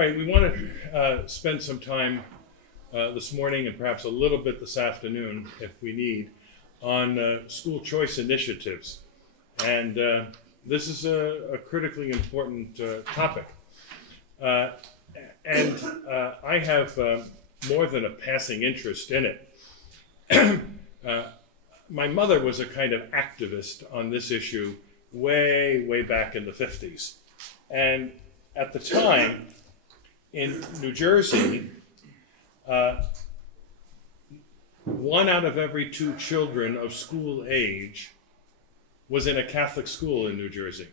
right, we want to spend some time this morning and perhaps a little bit this afternoon, if we need, on school choice initiatives. And this is a critically important topic. And I have more than a passing interest in it. My mother was a kind of activist on this issue way back in the 50s. And at the time, in New Jersey, 1 out of every 2 children of school age was in a Catholic school in New Jersey.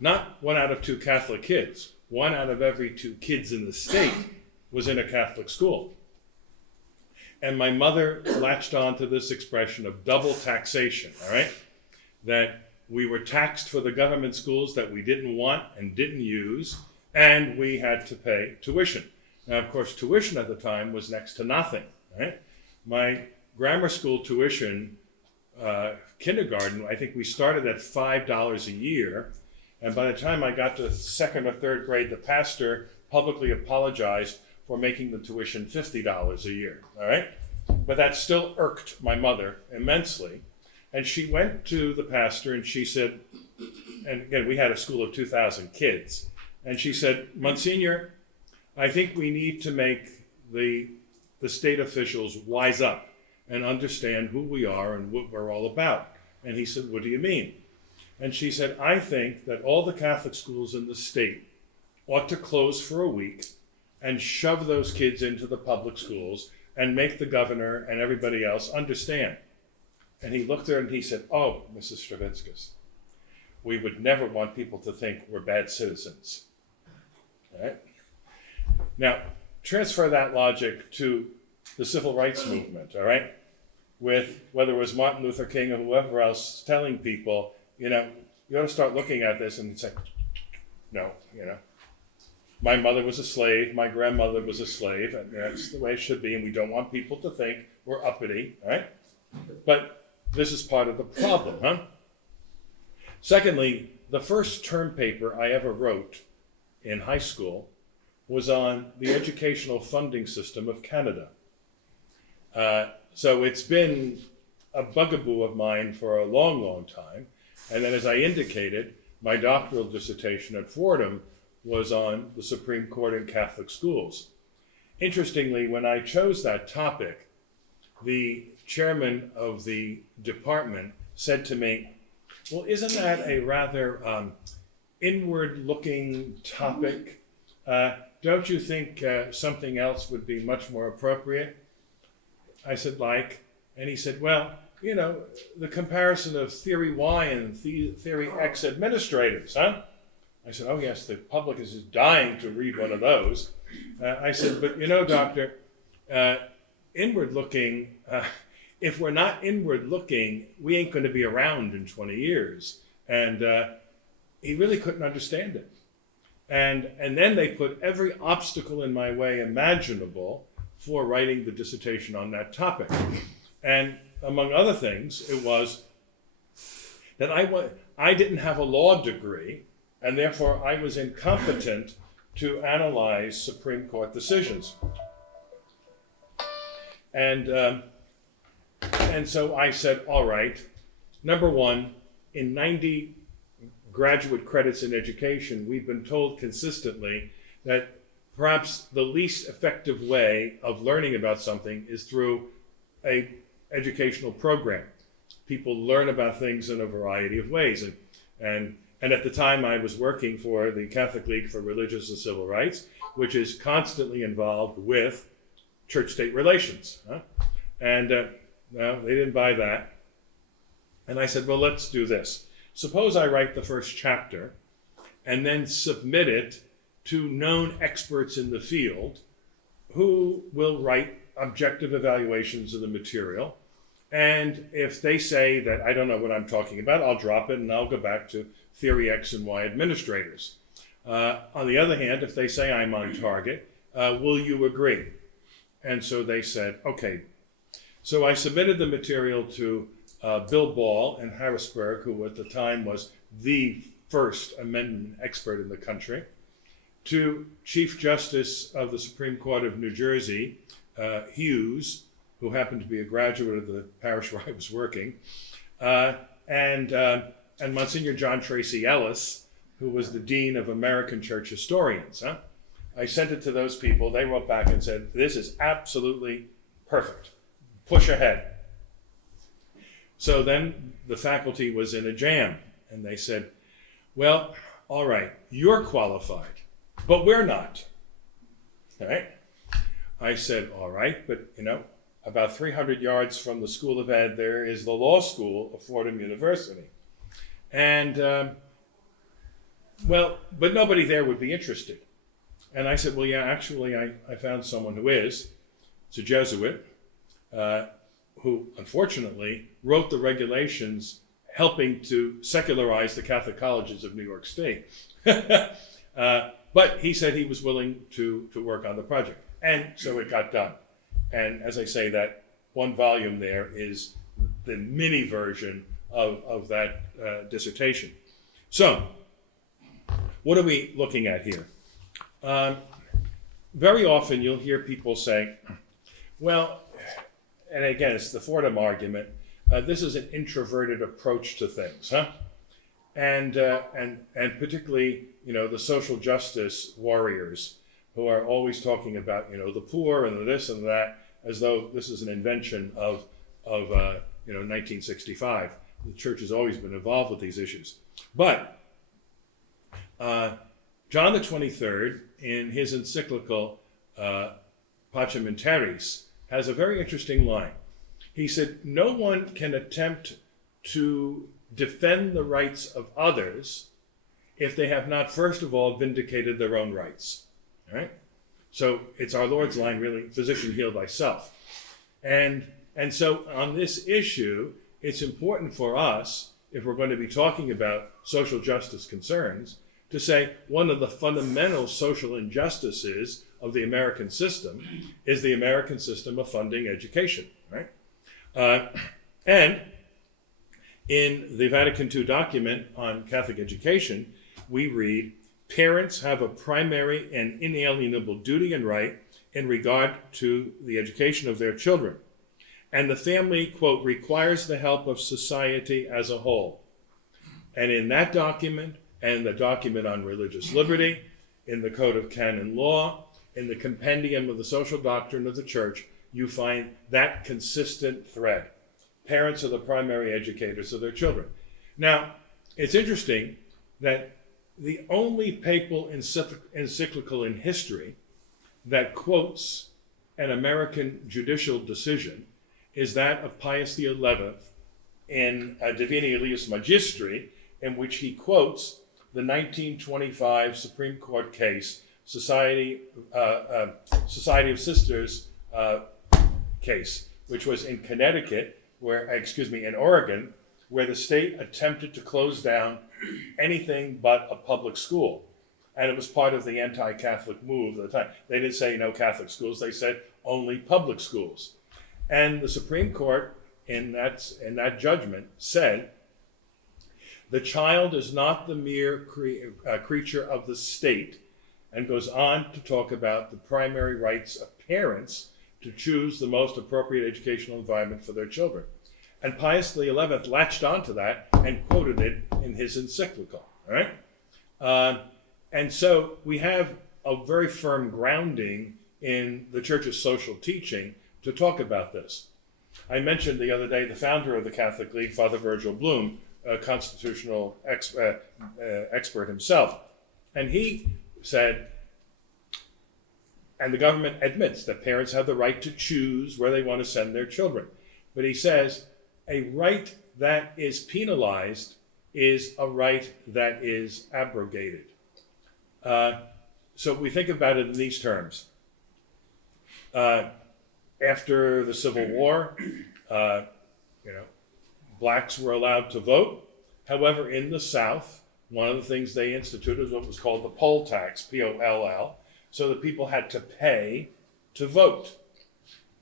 Not 1 out of 2 Catholic kids. 1 out of every 2 kids in the state was in a Catholic school. And my mother latched on to this expression of double taxation, all right? That we were taxed for the government schools that we didn't want and didn't use, and we had to pay tuition. Now, of course, tuition at the time was next to nothing, right? My grammar school tuition, kindergarten, I think we started at $5 a year, and by the time I got to 2nd or 3rd grade, the pastor publicly apologized for making the tuition $50 a year, all right? But that still irked my mother immensely. And she went to the pastor and she said, and again, we had a school of 2,000 kids. And she said, Monsignor, I think we need to make the state officials wise up and understand who we are and what we're all about. And he said, what do you mean? And she said, I think that all the Catholic schools in the state ought to close for a week and shove those kids into the public schools and make the governor and everybody else understand. And he looked at her and he said, oh, Mrs. Stravinskas, we would never want people to think we're bad citizens. All right? Now, transfer that logic to the civil rights movement, all right? With whether it was Martin Luther King or whoever else telling people, you ought to start looking at this and say, no, my mother was a slave, my grandmother was a slave, and that's the way it should be, and we don't want people to think we're uppity, all right? But this is part of the problem, huh? Secondly, the first term paper I ever wrote in high school was on the educational funding system of Canada. So it's been a bugaboo of mine for a long time. And then as I indicated, my doctoral dissertation at Fordham was on the Supreme Court in Catholic schools. Interestingly, when I chose that topic, the chairman of the department said to me, well, isn't that a rather inward-looking topic? Don't you think something else would be much more appropriate? I said, like? And he said, well, the comparison of theory Y and theory X administrators, huh? I said, oh yes, the public is just dying to read one of those. I said, but doctor, inward-looking, if we're not inward-looking, we ain't going to be around in 20 years. And he really couldn't understand it. And then they put every obstacle in my way imaginable for writing the dissertation on that topic. And among other things, it was that I didn't have a law degree, and therefore I was incompetent to analyze Supreme Court decisions. And so I said, all right, number one, in 90 graduate credits in education, we've been told consistently that perhaps the least effective way of learning about something is through a educational program. People learn about things in a variety of ways. And at the time I was working for the Catholic League for Religious and Civil Rights, which is constantly involved with church-state relations. Huh? And no, they didn't buy that. And I said, well, let's do this. Suppose I write the first chapter and then submit it to known experts in the field who will write objective evaluations of the material. And if they say that I don't know what I'm talking about, I'll drop it and I'll go back to theory X and Y administrators. On the other hand, if they say I'm on target, will you agree? And so they said, okay. So I submitted the material to Bill Ball in Harrisburg, who at the time was the first amendment expert in the country, to Chief Justice of the Supreme Court of New Jersey, Hughes, who happened to be a graduate of the parish where I was working, and Monsignor John Tracy Ellis, who was the Dean of American Church Historians. I sent it to those people. They wrote back and said, this is absolutely perfect. Push ahead. So then the faculty was in a jam, and they said, well, all right, you're qualified, but we're not. All right? I said, all right, but about 300 yards from the School of Ed, there is the law school of Fordham University. And, but nobody there would be interested. And I said, well, yeah, actually, I found someone who is. It's a Jesuit, who unfortunately wrote the regulations helping to secularize the Catholic colleges of New York State. But he said he was willing to work on the project. And so it got done. And as I say, that one volume there is the mini version of that dissertation. So, what are we looking at here? Very often you'll hear people say, well, and again, it's the Fordham argument, this is an introverted approach to things, huh? And particularly, the social justice warriors who are always talking about, the poor and the this and that, as though this is an invention of 1965. The church has always been involved with these issues. But John the 23rd, in his encyclical Pacem in Terris, has a very interesting line. He said, no one can attempt to defend the rights of others if they have not, first of all, vindicated their own rights. All right? So it's our Lord's line, really, physician, heal thyself. And so on this issue, it's important for us, if we're going to be talking about social justice concerns, to say one of the fundamental social injustices of the American system is the American system of funding education, right? And in the Vatican II document on Catholic education, we read, parents have a primary and inalienable duty and right in regard to the education of their children. And the family, quote, requires the help of society as a whole. And in that document, and the document on religious liberty, in the Code of Canon Law, in the Compendium of the Social Doctrine of the Church, you find that consistent thread. Parents are the primary educators of their children. Now, it's interesting that the only papal encyclical in history that quotes an American judicial decision is that of Pius XI in Divini Elius Magistri, in which he quotes the 1925 Supreme Court case, Society of Sisters case, which was in Connecticut, in Oregon, where the state attempted to close down anything but a public school. And it was part of the anti-Catholic move at the time. They didn't say no Catholic schools, they said only public schools. And the Supreme Court in that judgment said, the child is not the mere creature of the state, and goes on to talk about the primary rights of parents to choose the most appropriate educational environment for their children. And Pius XI latched onto that and quoted it in his encyclical, all right? And so we have a very firm grounding in the Church's social teaching to talk about this. I mentioned the other day the founder of the Catholic League, Father Virgil Bloom, a constitutional expert himself. And he said, and the government admits that parents have the right to choose where they want to send their children. But he says, a right that is penalized is a right that is abrogated. So we think about it in these terms. After the Civil War, blacks were allowed to vote. However, in the South, one of the things they instituted was what was called the poll tax, P-O-L-L, so that people had to pay to vote.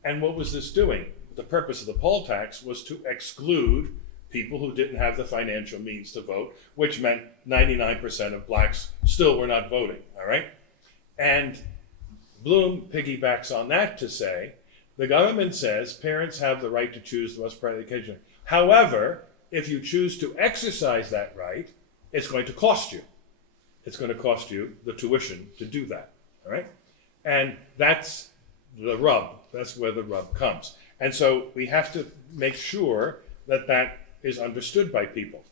And what was this doing? The purpose of the poll tax was to exclude people who didn't have the financial means to vote, which meant 99% of blacks still were not voting, all right? And Bloom piggybacks on that to say, the government says parents have the right to choose the most appropriate education. However, if you choose to exercise that right, it's going to cost you. It's going to cost you the tuition to do that, all right? And that's the rub. That's where the rub comes. And so we have to make sure that that is understood by people.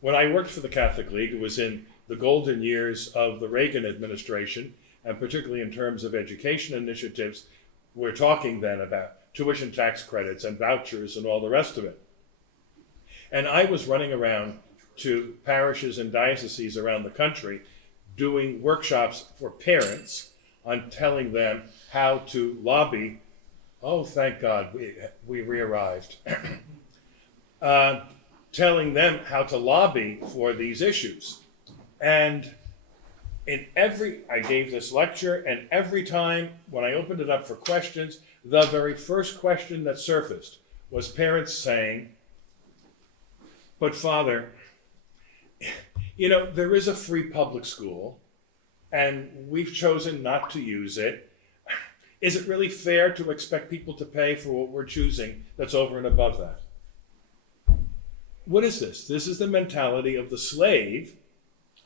When I worked for the Catholic League, it was in the golden years of the Reagan administration, and particularly in terms of education initiatives. We're talking then about tuition tax credits and vouchers and all the rest of it. And I was running around to parishes and dioceses around the country doing workshops for parents on telling them how to lobby. Oh, thank God, we re-arrived. Telling them how to lobby for these issues. And I gave this lecture, and every time when I opened it up for questions, the very first question that surfaced was parents saying, but Father, there is a free public school, and we've chosen not to use it. Is it really fair to expect people to pay for what we're choosing that's over and above that? What is this? This is the mentality of the slave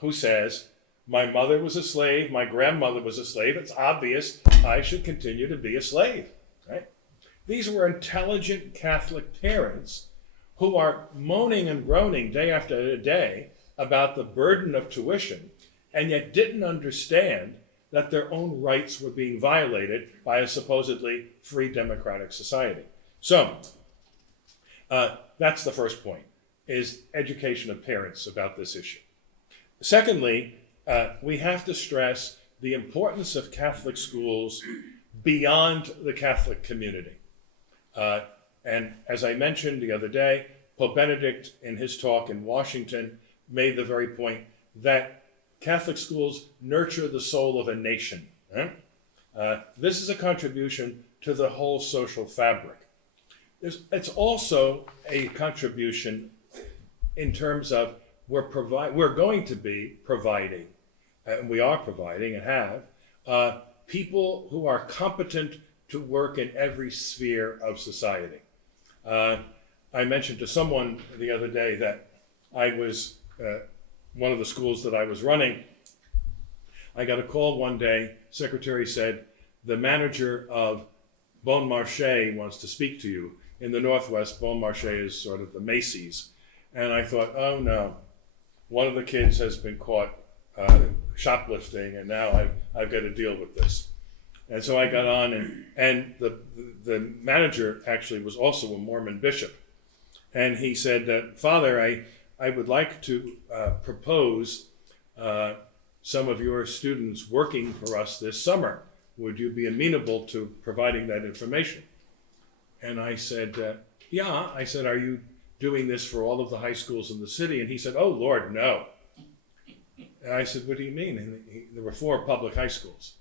who says, my mother was a slave, my grandmother was a slave, it's obvious I should continue to be a slave, right? These were intelligent Catholic parents who are moaning and groaning day after day about the burden of tuition, and yet didn't understand that their own rights were being violated by a supposedly free democratic society. So, that's the first point, is education of parents about this issue. Secondly, we have to stress the importance of Catholic schools beyond the Catholic community. And as I mentioned the other day, Pope Benedict, in his talk in Washington, made the very point that Catholic schools nurture the soul of a nation. This is a contribution to the whole social fabric. It's also a contribution in terms of we're going to be providing, and we are providing and have, people who are competent to work in every sphere of society. I mentioned to someone the other day that I was, one of the schools that I was running, I got a call one day, secretary said, the manager of Bon Marché wants to speak to you. In the Northwest, Bon Marché is sort of the Macy's. And I thought, oh no, one of the kids has been caught shoplifting, and now I've got to deal with this. And so I got on, and the manager actually was also a Mormon bishop. And he said, Father, I would like to propose some of your students working for us this summer. Would you be amenable to providing that information? And I said, yeah. I said, are you doing this for all of the high schools in the city? And he said, oh, Lord, no. And I said, what do you mean? And there were 4 public high schools.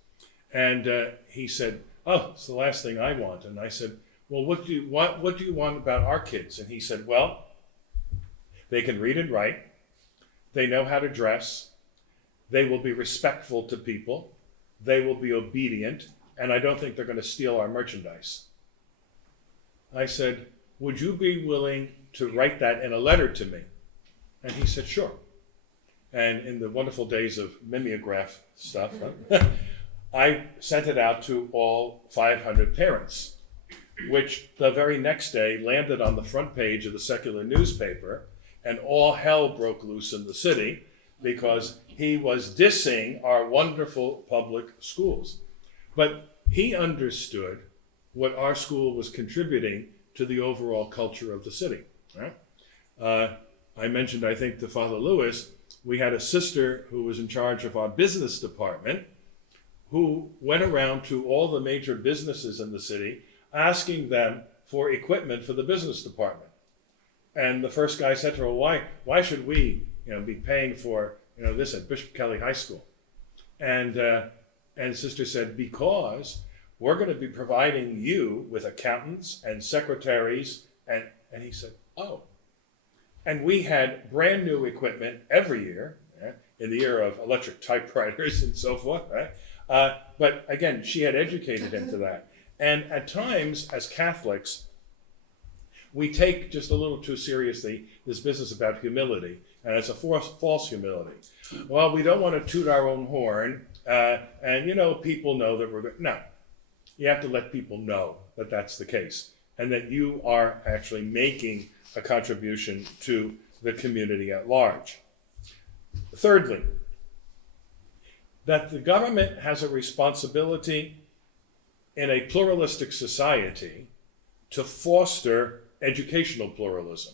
And he said, oh, it's the last thing I want. And I said, well, what do you want about our kids? And he said, well, they can read and write. They know how to dress. They will be respectful to people. They will be obedient. And I don't think they're going to steal our merchandise. I said, would you be willing to write that in a letter to me? And he said, sure. And in the wonderful days of mimeograph stuff, I sent it out to all 500 parents, which the very next day landed on the front page of the secular newspaper, and all hell broke loose in the city because he was dissing our wonderful public schools. But he understood what our school was contributing to the overall culture of the city. Right? I mentioned, I think, to Father Lewis, we had a sister who was in charge of our business department who went around to all the major businesses in the city asking them for equipment for the business department. And the first guy said to her, why should we be paying for this at Bishop Kelly High School? And sister said, because we're going to be providing you with accountants and secretaries. And he said, oh. And we had brand new equipment every year, in the era of electric typewriters and so forth, right? But again, she had educated him to that. And at times, as Catholics, we take just a little too seriously this business about humility, and it's a false humility. Well, we don't want to toot our own horn, and people know that we're good. No, you have to let people know that that's the case, and that you are actually making a contribution to the community at large. Thirdly, that the government has a responsibility in a pluralistic society to foster educational pluralism.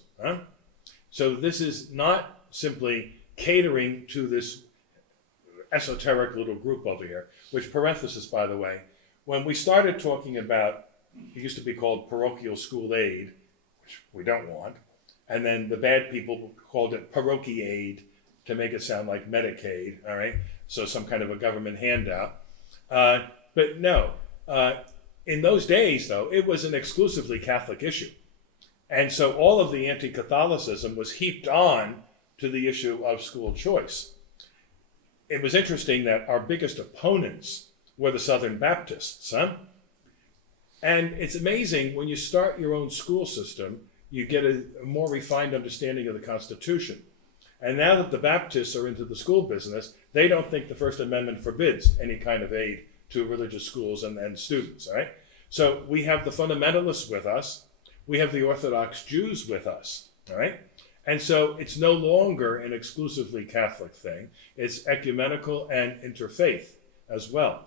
So this is not simply catering to this esoteric little group over here, which, parenthesis, by the way, when we started talking about, it used to be called parochial school aid, which we don't want, and then the bad people called it parochiaid to make it sound like Medicaid, all right? So some kind of a government handout. But no, in those days, though, it was an exclusively Catholic issue. And so all of the anti-Catholicism was heaped on to the issue of school choice. It was interesting that our biggest opponents were the Southern Baptists, And it's amazing when you start your own school system, you get a more refined understanding of the Constitution. And now that the Baptists are into the school business, they don't think the First Amendment forbids any kind of aid to religious schools and students, all right? So we have the fundamentalists with us. We have the Orthodox Jews with us, all right? And so it's no longer an exclusively Catholic thing. It's ecumenical and interfaith as well.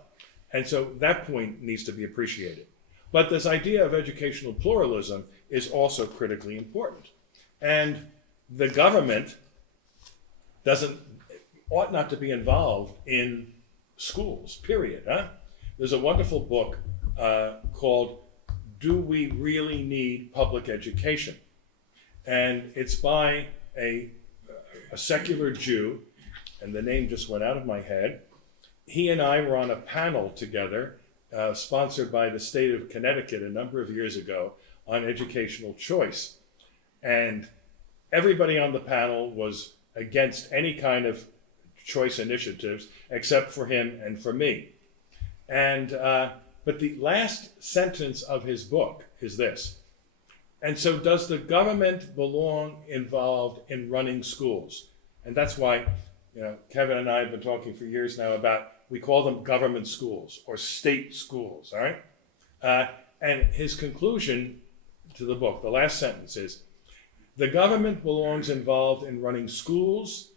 And so that point needs to be appreciated. But this idea of educational pluralism is also critically important. And the government ought not to be involved in schools, period. There's a wonderful book called Do We Really Need Public Education? And it's by a secular Jew, and the name just went out of my head. He and I were on a panel together, sponsored by the state of Connecticut a number of years ago, on educational choice. And everybody on the panel was against any kind of choice initiatives, except for him and for me. And but the last sentence of his book is this. And so does the government belong involved in running schools? And that's why, Kevin and I have been talking for years now about, we call them government schools or state schools, all right? And his conclusion to the book, the last sentence is, the government belongs involved in running schools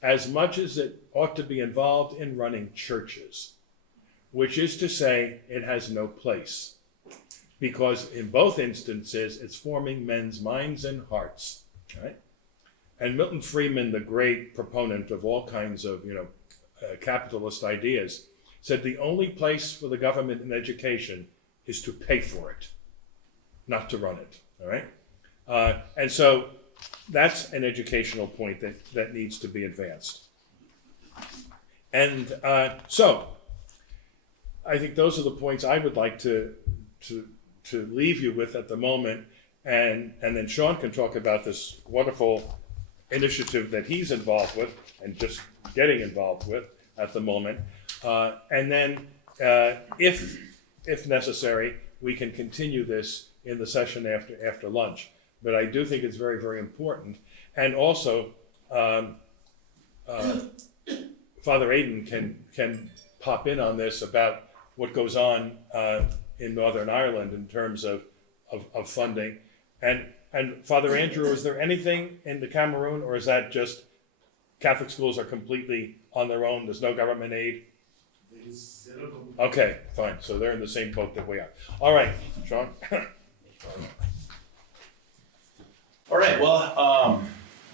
as much as it ought to be involved in running churches, which is to say it has no place. Because in both instances, it's forming men's minds and hearts, right? And Milton Friedman, the great proponent of all kinds of, capitalist ideas, said the only place for the government in education is to pay for it, not to run it, all right? And so that's an educational point that needs to be advanced. And so I think those are the points I would like to leave you with at the moment, and then Shawn can talk about this wonderful initiative that he's involved with and just getting involved with at the moment. And then if necessary, we can continue this in the session after lunch. But I do think it's very, very important. And also, Father Aidan can pop in on this about what goes on in Northern Ireland in terms of funding. And Father Andrew, is there anything in the Cameroon, or is that just Catholic schools are completely on their own? There's no government aid? Okay, fine. So they're in the same boat that we are. All right, Shawn. All right, well,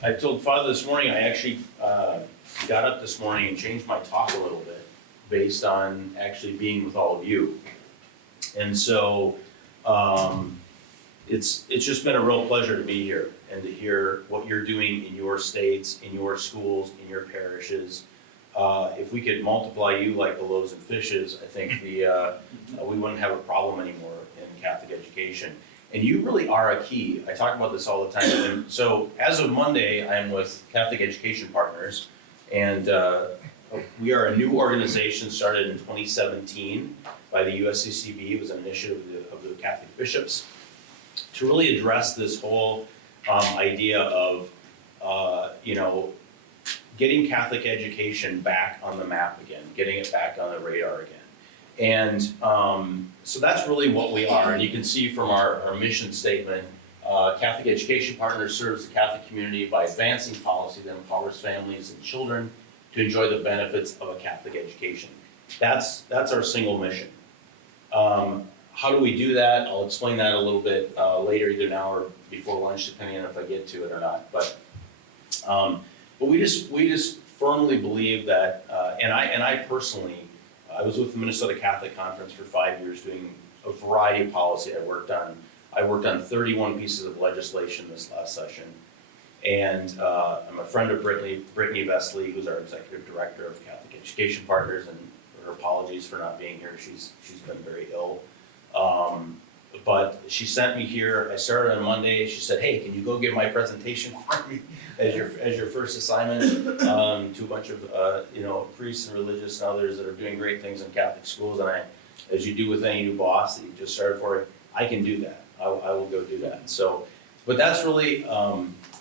I told Father this morning, I actually got up this morning and changed my talk a little bit based on actually being with all of you. And so it's just been a real pleasure to be here and to hear what you're doing in your states, in your schools, in your parishes. If we could multiply you like the loaves and fishes, I think we wouldn't have a problem anymore in Catholic education. And you really are a key. I talk about this all the time. And so as of Monday, I'm with Catholic Education Partners, and We are a new organization started in 2017 by the USCCB. It was an initiative of the Catholic bishops to really address this whole idea of, getting Catholic education back on the map again, getting it back on the radar again. And so that's really what we are. And you can see from our mission statement, Catholic Education Partners serves the Catholic community by advancing policy that empowers families and children to enjoy the benefits of a Catholic education. That's our single mission. How do we do that? I'll explain that a little bit later, either now or before lunch, depending on if I get to it or not. But we just firmly believe that, and I personally, I was with the Minnesota Catholic Conference for 5 years doing a variety of policy I worked on. I worked on 31 pieces of legislation this last session. And I'm a friend of Brittany Vesley, who's our executive director of Catholic Education Partners, and her apologies for not being here. She's been very ill. But she sent me here. I started on Monday. She said, "Hey, can you go give my presentation for me as your first assignment to a bunch of priests and religious and others that are doing great things in Catholic schools?" And as you do with any new boss that you've just started for, I can do that. I will go do that. So, but that's really.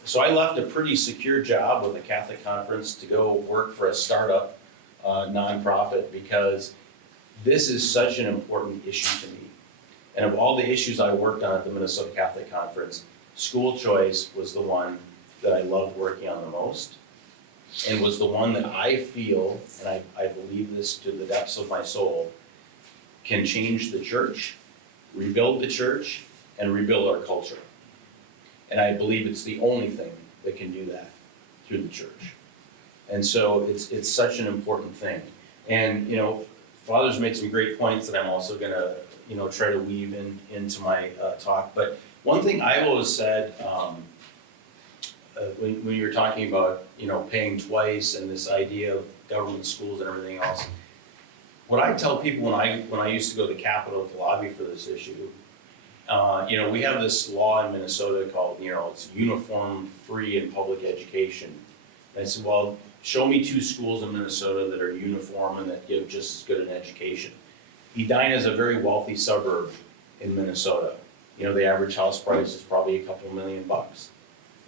So I left a pretty secure job with the Catholic Conference to go work for a startup nonprofit because this is such an important issue to me. And of all the issues I worked on at the Minnesota Catholic Conference, school choice was the one that I loved working on the most, and was the one that I feel, and I believe this to the depths of my soul, can change the church, rebuild the church, and rebuild our culture. And I believe it's the only thing that can do that through the church. And so it's such an important thing. And Father's made some great points that I'm also gonna try to weave into my talk. But one thing I've always said when you're talking about paying twice and this idea of government schools and everything else, what I tell people when I used to go to the Capitol to lobby for this issue, we have this law in Minnesota called it's uniform, free, and public education. And I said, well, show me 2 schools in Minnesota that are uniform and that give just as good an education. Edina is a very wealthy suburb in Minnesota. The average house price is probably a couple $1 million.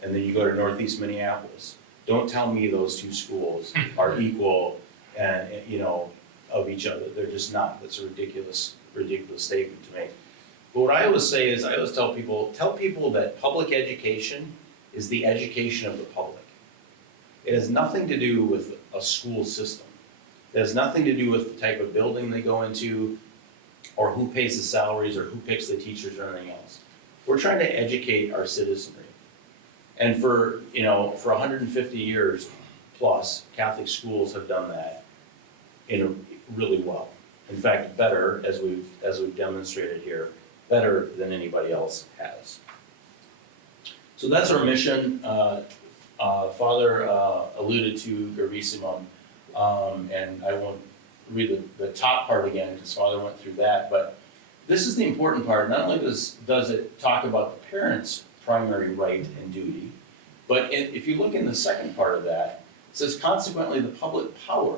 And then you go to Northeast Minneapolis. Don't tell me those 2 schools are equal and of each other. They're just not. That's a ridiculous statement to make. But what I always say is, I always tell people that public education is the education of the public. It has nothing to do with a school system. It has nothing to do with the type of building they go into, or who pays the salaries, or who picks the teachers, or anything else. We're trying to educate our citizenry. And for 150 years plus, Catholic schools have done that really well. In fact, better, as we've demonstrated here, better than anybody else has. So that's our mission. Father alluded to Gravissimo, and I won't read the top part again because Father went through that, but this is the important part. Not only does it talk about the parents' primary right and duty, but if you look in the second part of that, it says, consequently, the public power,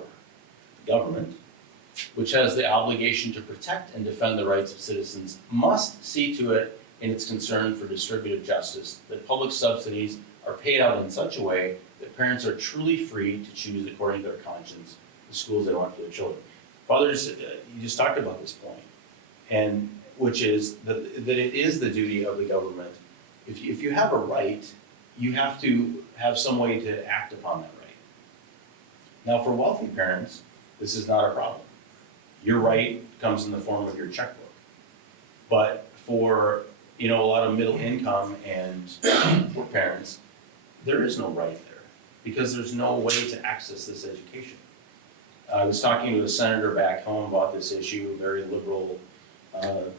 the government, which has the obligation to protect and defend the rights of citizens, must see to it in its concern for distributive justice that public subsidies are paid out in such a way that parents are truly free to choose according to their conscience the schools they want for their children. Father, you just talked about this point, and which is that it is the duty of the government. If you have a right, you have to have some way to act upon that right. Now, for wealthy parents, this is not a problem. Your right comes in the form of your checkbook. But for a lot of middle income and poor parents, there is no right there because there's no way to access this education. I was talking to a senator back home about this issue, a very liberal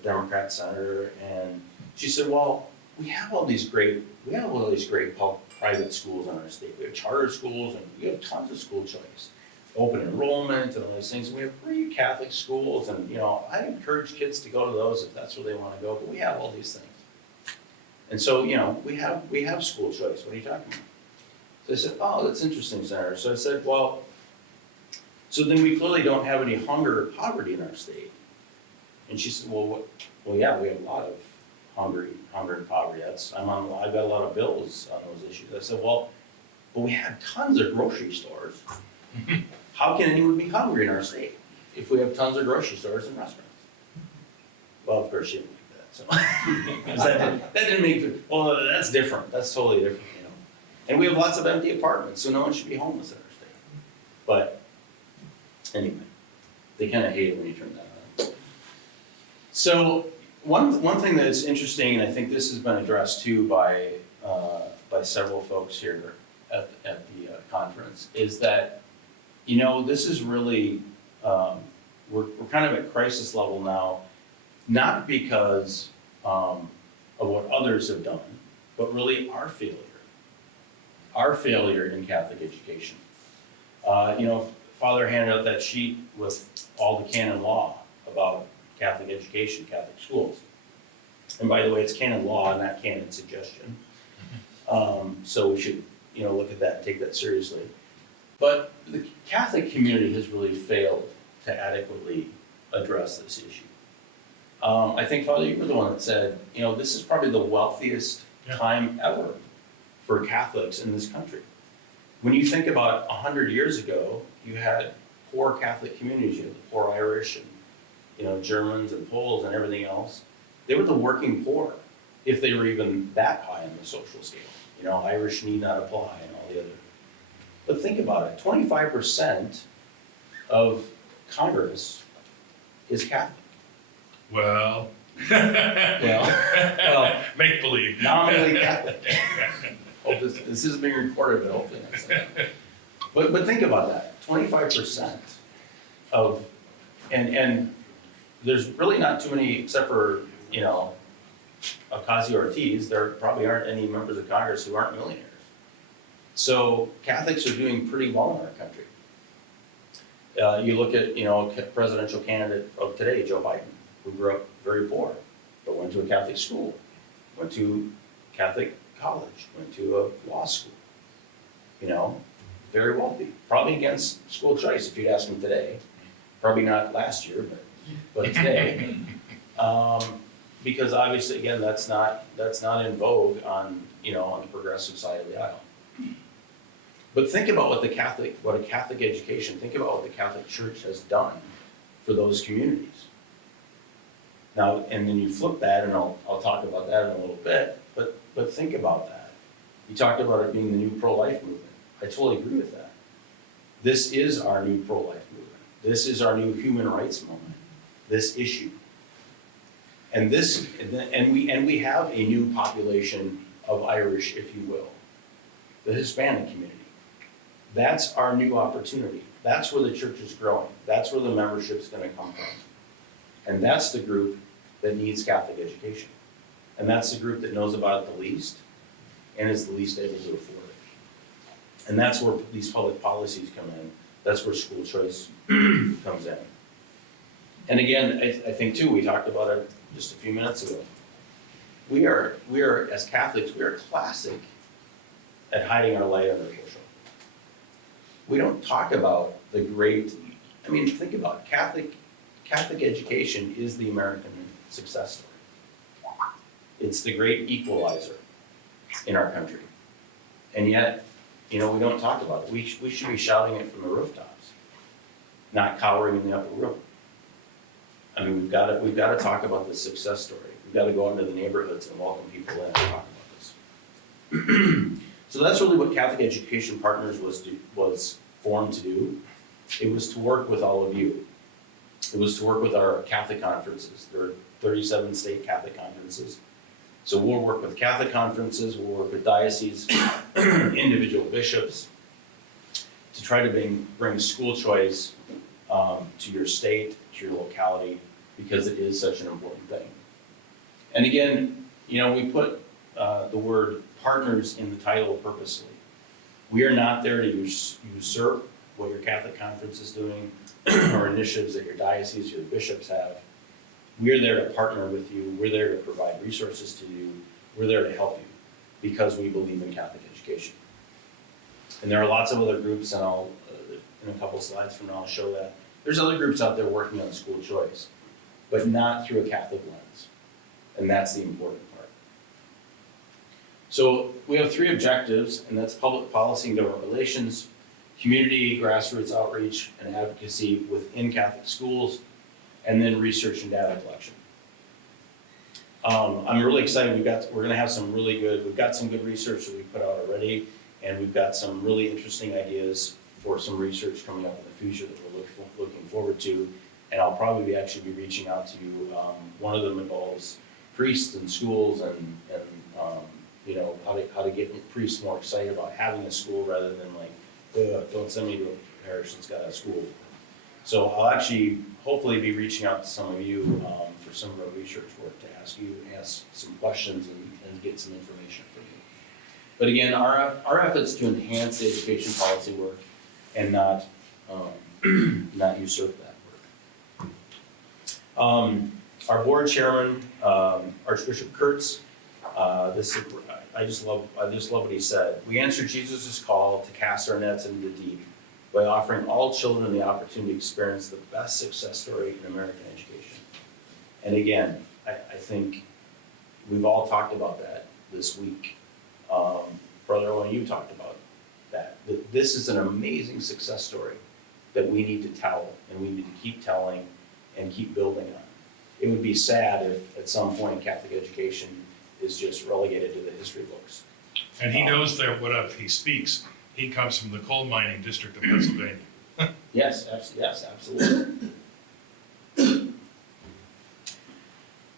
Democrat senator, and she said, "Well, we have all these great private schools in our state. We have charter schools and we have tons of school choice, open enrollment and all these things. We have great Catholic schools, and I encourage kids to go to those if that's where they want to go. But we have all these things, and so we have school choice. What are you talking about?" So I said, "Oh, that's interesting, Senator." So I said, "Well, So then we clearly don't have any hunger or poverty in our state. And she said, well, yeah, we have a lot of hunger and poverty. I've got a lot of bills on those issues. I said, well, but we have tons of grocery stores. How can anyone be hungry in our state if we have tons of grocery stores and restaurants? Well, of course she didn't like that. So that didn't make, well, that's different. That's totally different, you know. And we have lots of empty apartments, so no one should be homeless in our state. But anyway, they kind of hate it when you turn that on. So one thing that's interesting, and I think this has been addressed too by several folks here at the conference, is that, you know, this is really, we're kind of at crisis level now, not because of what others have done, but really our failure in Catholic education. You know, Father handed out that sheet with all the canon law about Catholic education, Catholic schools. And by the way, it's canon law, not canon suggestion. So we should, you know, look at that, take that seriously. But the Catholic community has really failed to adequately address this issue. I think, Father, you were the one that said, you know, this is probably the wealthiest time ever for Catholics in this country. When you think about 100 years ago, you had poor Catholic communities, you had the poor Irish and, you know, Germans and Poles and everything else. They were the working poor, if they were even that high on the social scale. You know, Irish need not apply and all the other. But think about it, 25% of Congress is Catholic. Well, Well, make believe. nominally Catholic. Hope this is being recorded, but hopefully that's not. But think about that, 25% of, and there's really not too many, except for, you know, Ocasio-Cortez, there probably aren't any members of Congress who aren't millionaires. So Catholics are doing pretty well in our country. You look at, you know, presidential candidate of today, Joe Biden, who grew up very poor, but went to a Catholic school, went to Catholic college, went to a law school, you know, very wealthy. Probably against school choice, if you'd ask him today. Probably not last year, but today. Because obviously, again, that's not in vogue on, you know, on the progressive side of the aisle. But think about what a Catholic education, think about what the Catholic Church has done for those communities. Now, and then you flip that, and I'll talk about that in a little bit, but think about that. You talked about it being the new pro-life movement. I totally agree with that. This is our new pro-life movement. This is our new human rights movement, this issue. And we have a new population of Irish, if you will, the Hispanic community. That's our new opportunity. That's where the church is growing. That's where the membership's gonna come from. And that's the group that needs Catholic education. And that's the group that knows about it the least and is the least able to afford it. And that's where these public policies come in. That's where school choice comes in. And again, I think too, we talked about it just a few minutes ago. We are, as Catholics, we are classic at hiding our light under a bushel. We don't talk about the great, I mean, think about it. Catholic education is the American success story. It's the great equalizer in our country. And yet, you know, we don't talk about it. We should be shouting it from the rooftops, not cowering in the upper room. I mean, we've got to talk about this success story. We've got to go into the neighborhoods and welcome people in and talk about this. So that's really what Catholic Education Partners was formed to do. It was to work with all of you. It was to work with our Catholic conferences. There are 37 state Catholic conferences. So we'll work with Catholic conferences, we'll work with dioceses, individual bishops, to try to bring school choice to your state, to your locality, because it is such an important thing. And again, you know, we put the word partners in the title purposely. We are not there to usurp what your Catholic conference is doing or initiatives that your diocese, your bishops have. We're there to partner with you. We're there to provide resources to you. We're there to help you because we believe in Catholic education. And there are lots of other groups, and in a couple slides from now, I'll show that. There's other groups out there working on school choice, but not through a Catholic lens. And that's the important part. So we have 3 objectives, and that's public policy and government relations, community, grassroots outreach, and advocacy within Catholic schools, and then research and data collection. I'm really excited. We're gonna have some really good, we've got some good research that we put out already, and we've got some really interesting ideas for some research coming up in the future that we're looking forward to. And I'll probably actually be reaching out to you. One of them involves priests in schools and you know, how to get priests more excited about having a school rather than like, don't send me to a parish that's got a school. So I'll actually hopefully be reaching out to some of you for some of our research work to ask some questions and get some information from you. But again, our efforts to enhance the education policy work and not usurp that work. Our board chairman, Archbishop Kurtz, I just love what he said. We answer Jesus' call to cast our nets into the deep by offering all children the opportunity to experience the best success story in American education. And again, I think we've all talked about that this week. Brother Owen, you talked about that. This is an amazing success story that we need to tell, and we need to keep telling and keep building on. It would be sad if at some point Catholic education is just relegated to the history books. And he knows that what he speaks, he comes from the coal mining district of Pennsylvania. Yes, absolutely.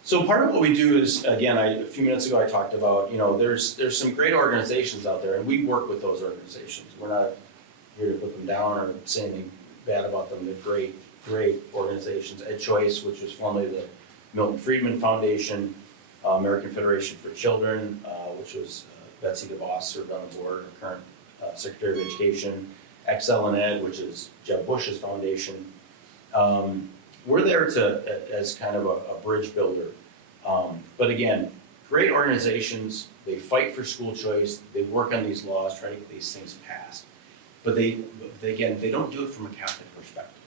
So part of what we do is, again, a few minutes ago I talked about, you know, there's some great organizations out there, and we work with those organizations. We're not here to put them down or say anything bad about them. They're great organizations. EdChoice, which was formerly the Milton Friedman Foundation, American Federation for Children, which was Betsy DeVos served on the board, our current Secretary of Education, Excel in Ed, which is Jeb Bush's foundation. We're there as kind of a bridge builder. But again, great organizations, they fight for school choice, they work on these laws, try to get these things passed. But they don't do it from a Catholic perspective.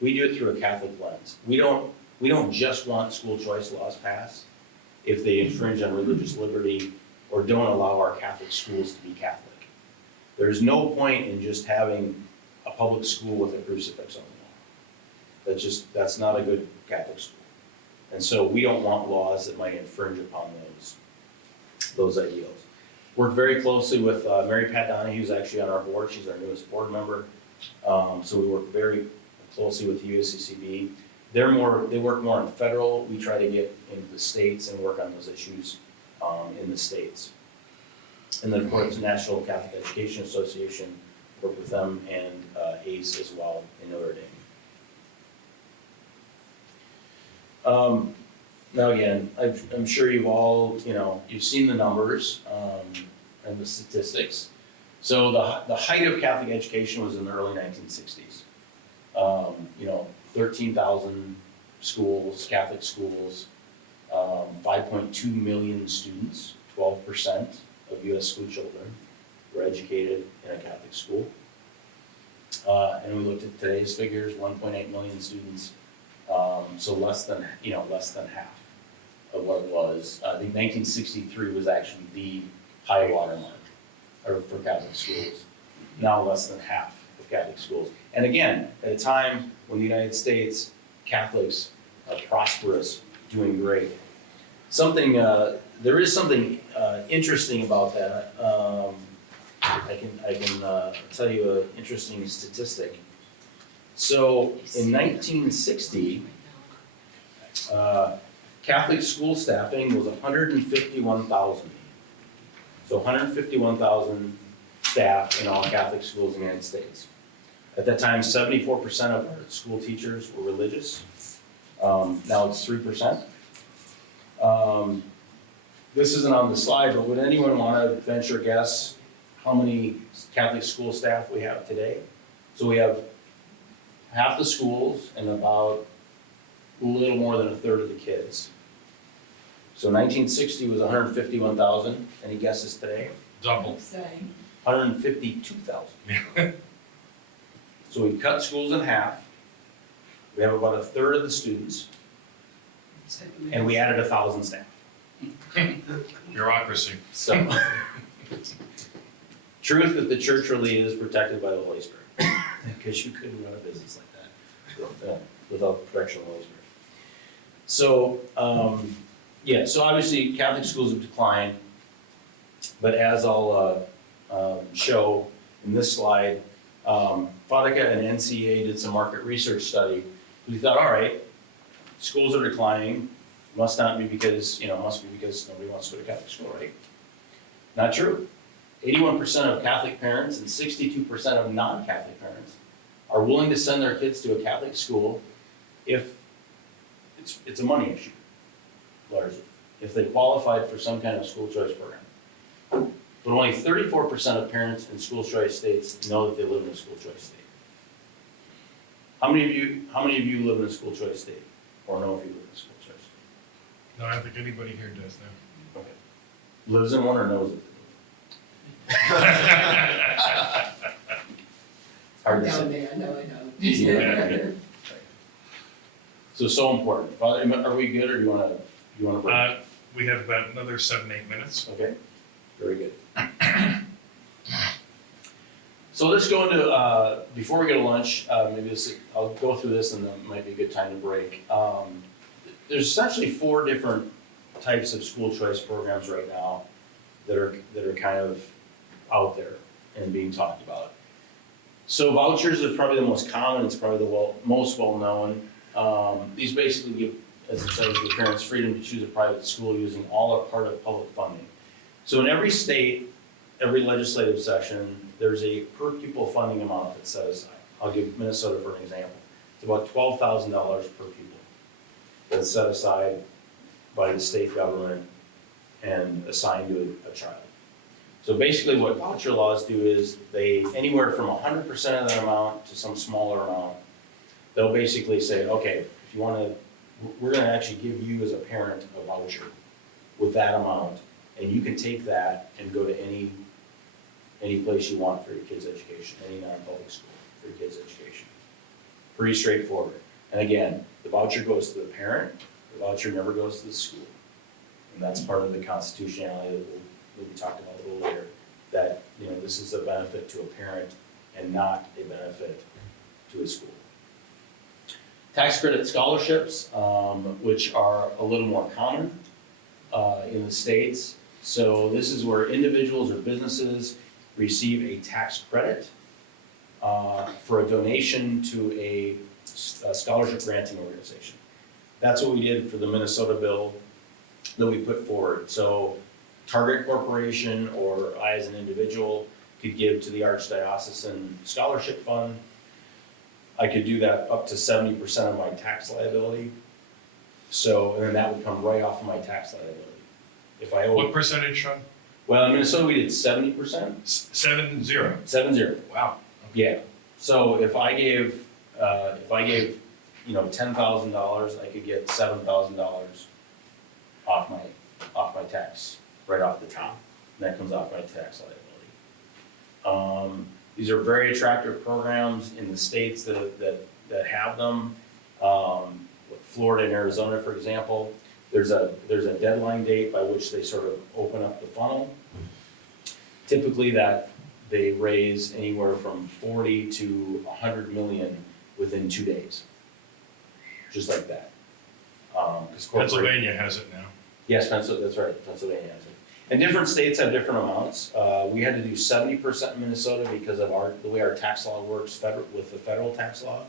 We do it through a Catholic lens. We don't just want school choice laws passed if they infringe on religious liberty or don't allow our Catholic schools to be Catholic. There's no point in just having a public school with a crucifix on the wall. That's not a good Catholic school. And so we don't want laws that might infringe upon those ideals. Work very closely with Mary Pat Donahue, who's actually on our board. She's our newest board member. So we work very closely with the USCCB. They work more on federal. We try to get into the states and work on those issues in the states. And then of course, the National Catholic Education Association, work with them, and ACE as well in Notre Dame. Now again, I'm sure you've all, you've seen the numbers and the statistics. So the height of Catholic education was in the early 1960s. 13,000 schools, Catholic schools, 5.2 million students, 12% of US school children were educated in a Catholic school. And we looked at today's figures, 1.8 million students, so less than half of what it was. I think 1963 was actually the high water mark for Catholic schools. Now less than half of Catholic schools. And again, at a time when the United States Catholics are prosperous, doing great. There is something interesting about that. I can tell you an interesting statistic. So in 1960, Catholic school staffing was 151,000. So 151,000 staff in all Catholic schools in the United States. At that time, 74% of our school teachers were religious. Now it's 3%. This isn't on the slide, but would anyone want to venture a guess how many Catholic school staff we have today? So we have half the schools and about a little more than a third of the kids. So 1960 was 151,000. Any guesses today? Double. 152,000. 152,000. So we cut schools in half. We have about a third of the students, and we added 1,000 staff. Bureaucracy. So, truth that the church really is protected by the Holy Spirit, because you couldn't run a business like that without protection of the Holy Spirit. So, so obviously Catholic schools have declined, but as I'll show in this slide, FADCA and NCA did some market research study. We thought, all right, schools are declining, must be because nobody wants to go to Catholic school, right? Not true. 81% of Catholic parents and 62% of non-Catholic parents are willing to send their kids to a Catholic school if it's a money issue, largely, if they qualified for some kind of school choice program. But only 34% of parents in school choice states know that they live in a school choice state. How many of you live in a school choice state, or know if you live in a school choice state? No, I don't think anybody here does now. Okay. Lives in one or knows it? Hard to Down say. there, I know. Yeah. So important. Father, are we good, or do you wanna break? We have about another 7-8 minutes. Okay, very good. So let's go into, before we go to lunch, I'll go through this and then might be a good time to break. There's essentially 4 different types of school choice programs right now that are kind of out there and being talked about. So vouchers is probably the most common, it's probably the most well-known. These basically give, as it says, the parents freedom to choose a private school using all or part of public funding. So in every state, every legislative session, there's a per pupil funding amount that says, I'll give Minnesota for an example, it's about $12,000 per pupil that's set aside by the state government and assigned to a child. So basically what voucher laws do is they, anywhere from 100% of that amount to some smaller amount, they'll basically say, okay, if you wanna, we're gonna actually give you as a parent a voucher with that amount, and you can take that and go to any place you want for your kid's education, any non-public school for your kid's education. Pretty straightforward. And again, the voucher goes to the parent, the voucher never goes to the school. And that's part of the constitutionality that we talked about a little later, that, this is a benefit to a parent and not a benefit to a school. Tax credit scholarships, which are a little more common in the states. So this is where individuals or businesses receive a tax credit for a donation to a scholarship granting organization. That's what we did for the Minnesota bill that we put forward. So Target Corporation or I as an individual could give to the Archdiocesan Scholarship Fund. I could do that up to 70% of my tax liability. So, and then that would come right off of my tax liability. If I owe, What percentage, Shawn? well, in Minnesota we did 70%. 7-0. 7-0. Wow. Yeah. So if I gave $10,000, I could get $7,000 off my tax, right off the top. And that comes off my tax liability. These are very attractive programs in the states that have them. Florida and Arizona, for example, there's a deadline date by which they sort of open up the funnel. Typically that they raise anywhere from 40 to 100 million within 2 days. Just like that. Pennsylvania has it now. Yes, that's right, Pennsylvania has it. And different states have different amounts. We had to do 70% in Minnesota because of the way our tax law works with the federal tax law.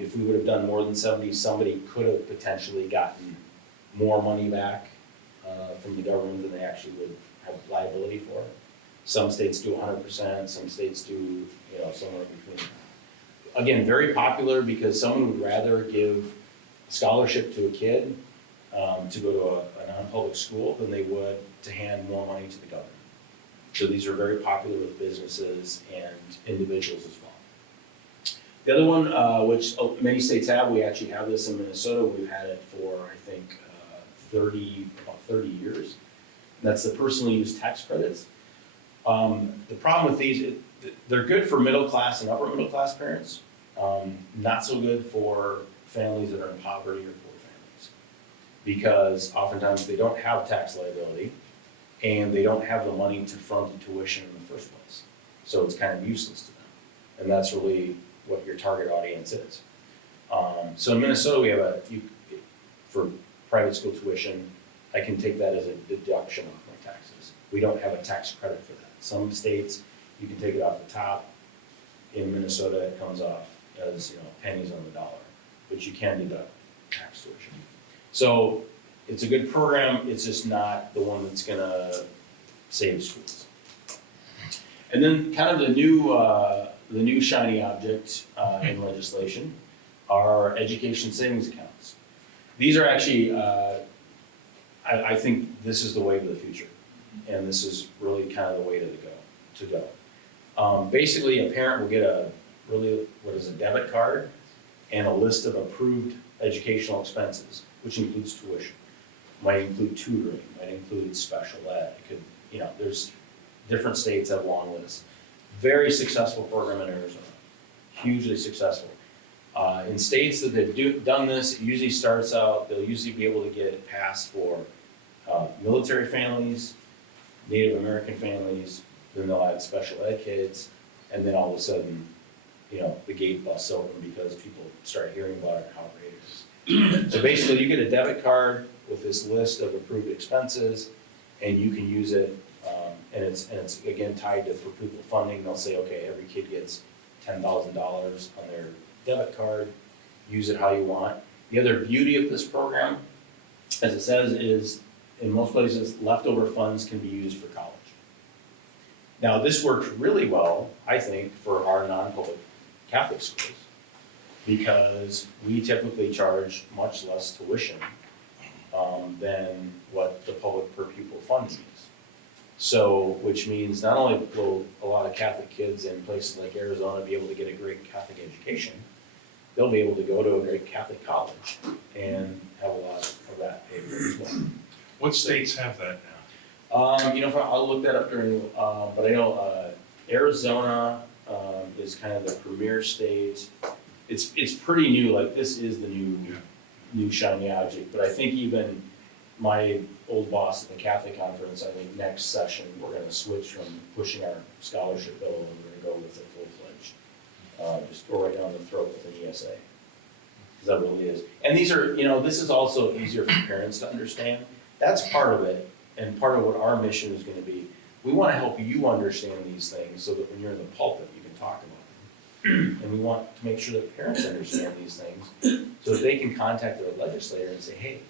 If we would have done more than 70, somebody could have potentially gotten more money back from the government than they actually would have liability for. Some states do 100%, some states do, somewhere between. Again, very popular because someone would rather give a scholarship to a kid to go to a non-public school than they would to hand more money to the government. So these are very popular with businesses and individuals as well. The other one, which many states have, we actually have this in Minnesota. We've had it for, I think, about 30 years. That's the personal use tax credits. The problem with these, they're good for middle class and upper middle class parents, not so good for families that are in poverty or poor families. Because oftentimes they don't have tax liability and they don't have the money to fund the tuition in the first place. So it's kind of useless to them. And that's really what your target audience is. So in Minnesota, we have for private school tuition, I can take that as a deduction off my taxes. We don't have a tax credit for that. Some states, you can take it off the top. In Minnesota, it comes off as, pennies on the dollar, but you can deduct tax tuition. So it's a good program, it's just not the one that's gonna save schools. And then kind of the new shiny object in legislation are education savings accounts. These are actually, I think this is the way of the future. And this is really kind of the way to go. Basically, a parent will get a debit card and a list of approved educational expenses, which includes tuition. Might include tutoring, might include special ed. It could, there's different states have long lists. Very successful program in Arizona, hugely successful. In states that have done this, it usually starts out, they'll usually be able to get it passed for military families, Native American families, then they'll add special ed kids, and then all of a sudden, the gate busts open because people start hearing about it and how great it is. So basically, you get a debit card with this list of approved expenses, and you can use it, and it's again tied to for pupil funding. They'll say, okay, every kid gets $10,000 on their debit card, use it how you want. The other beauty of this program, as it says, is in most places, leftover funds can be used for college. Now, this works really well, I think, for our non-public Catholic schools, because we typically charge much less tuition than what the public per pupil funding is. So, which means not only will a lot of Catholic kids in places like Arizona be able to get a great Catholic education, they'll be able to go to a great Catholic college and have a lot of that paid for as well. What states have that now? I'll look that up during, but I know Arizona is kind of the premier state. It's pretty new, like this is the new shiny object, but I think even my old boss at the Catholic Conference, I think next session, we're gonna switch from pushing our scholarship bill, and we're gonna go with a full-fledged, just go right down the throat with an ESA. Because that really is. And these are, this is also easier for parents to understand. That's part of it, and part of what our mission is gonna be. We wanna help you understand these things so that when you're in the pulpit, you can talk about them. And we want to make sure that parents understand these things so that they can contact their legislator and say, hey,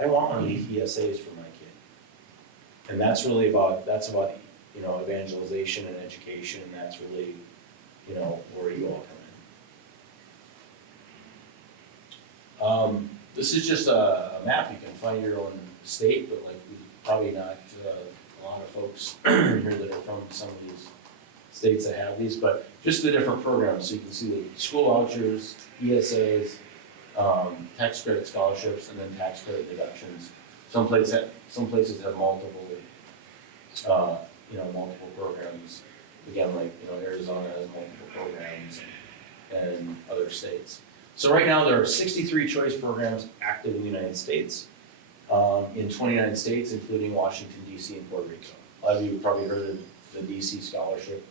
I want one of these ESAs for my kid. And that's really about, evangelization and education, and that's really, where you all come in. This is just a map. You can find your own state, but probably not a lot of folks here that are from some of these states that have these, but just the different programs. So you can see the school vouchers, ESAs, tax credit scholarships, and then tax credit deductions. Some places have multiple, multiple programs. Again, Arizona has multiple programs, and other states. So right now there are 63 choice programs active in the United States, in 29 states, including Washington, D.C. and Puerto Rico. A lot of you have probably heard of the D.C. scholarship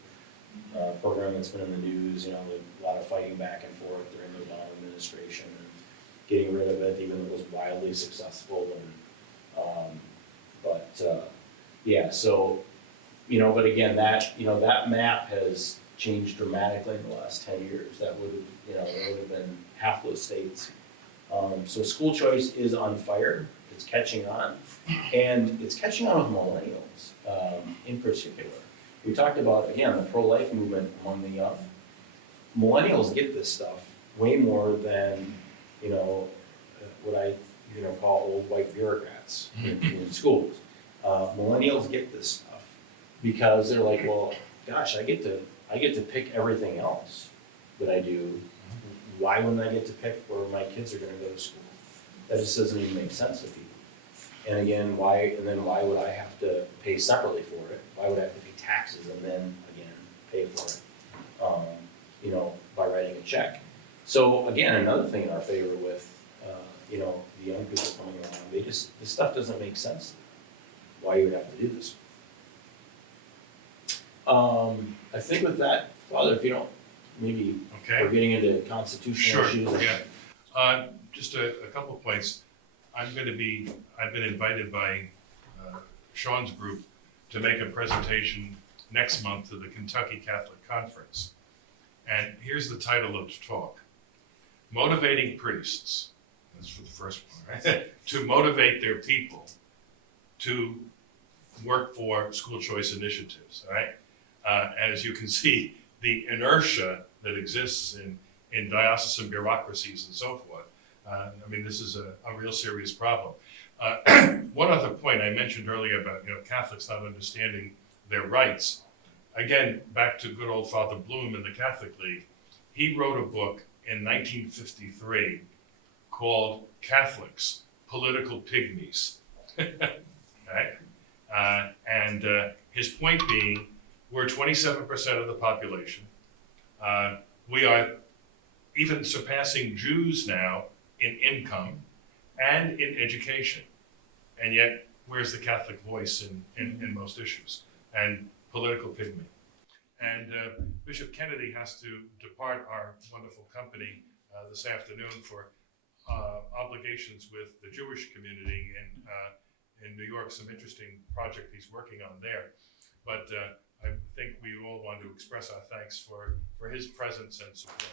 program that's been in the news, a lot of fighting back and forth during the Obama administration and getting rid of it, even though it was wildly successful. And, but again, that map has changed dramatically in the last 10 years. That would have been half those states. So school choice is on fire. It's catching on, and it's catching on with millennials in particular. We talked about, again, the pro-life movement among the young. Millennials get this stuff way more than, what I call old white bureaucrats in schools. Millennials get this stuff because they're like, well, gosh, I get to pick everything else that I do. Why wouldn't I get to pick where my kids are gonna go to school? That just doesn't even make sense to people. And again, why would I have to pay separately for it? Why would I have to pay taxes and then, again, pay for it, you know, by writing a check. So again, another thing in our favor with, you know, the young people coming along, this stuff doesn't make sense. Why you would have to do this. I think with that, Father, if you don't, maybe Okay. we're getting into constitutional Sure, issues. yeah. Just a couple of points. I've been invited by Shawn's group to make a presentation next month to the Kentucky Catholic Conference. And here's the title of the talk: Motivating Priests, that's for the first one, right? To motivate their people to work for school choice initiatives, all right? As you can see, the inertia that exists in diocesan bureaucracies and so forth. I mean, this is a real serious problem. One other point I mentioned earlier about, you know, Catholics not understanding their rights. Again, back to good old Father Bloom in the Catholic League. He wrote a book in 1953 called Catholics, Political Pygmies. Right? And his point being, we're 27% of the population. We are even surpassing Jews now in income and in education. And yet, where's the Catholic voice in most issues? And political pygmy. And Bishop Kennedy has to depart our wonderful company this afternoon for obligations with the Jewish community in New York, some interesting project he's working on there. But I think we all want to express our thanks for his presence and support.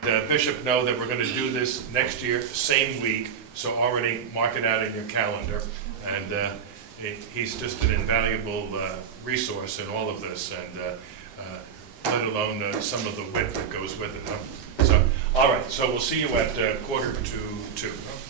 And Bishop, know that we're going to do this next year, same week, so already mark it out in your calendar. And he's just an invaluable resource in all of this, and let alone some of the wit that goes with it. Huh? So, all right, so we'll see you at 1:45.